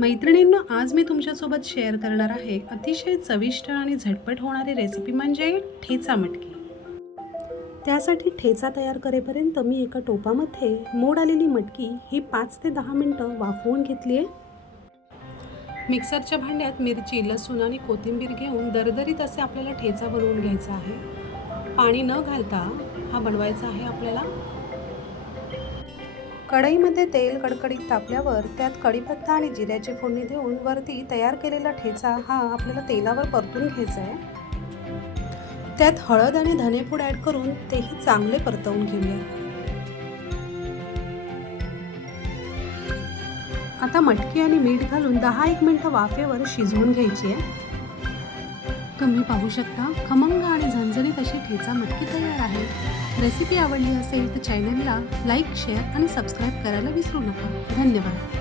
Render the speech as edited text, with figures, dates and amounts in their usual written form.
मैत्रिणींनो, आज मी तुमच्यासोबत शेअर करणार आहे अतिशय चविष्ट आणि झटपट होणारी रेसिपी म्हणजे ठेचा मटकी। त्यासाठी ठेचा तयार करेपर्यंत मी एका टोपामध्ये मोड आलेली मटकी ही 5 ते 10 मिनिटं वाफवून घेतली आहे। मिक्सरच्या भांड्यात मिरची, लसूण आणि कोथिंबीर घेऊन दरदरीत असे आपल्याला ठेचा बनवून घ्यायचा आहे। पाणी न घालता हा बनवायचा आहे आपल्याला। कढईमध्ये तेल कडकडीत तापल्यावर त्यात कढीपत्ता आणि जिऱ्याची फोडणी देऊन वरती तयार केलेला ठेचा हा आपल्याला तेलावर परतून घ्यायचा आहे। त्यात हळद आणि धनेपूड ॲड करून तेही चांगले परतवून घेऊया। आता मटकी आणि मीठ घालून 10-1 मिनिटं वाफेवर शिजवून घ्यायची आहे। तुम्ही पाहू शकता खमंग आणि झणझणीत अशी ठेचा मटकी तयार आहे। रेसिपी आवडली असेल तर चॅनलला लाईक, शेअर आणि सबस्क्राईब करायला विसरू नका। धन्यवाद।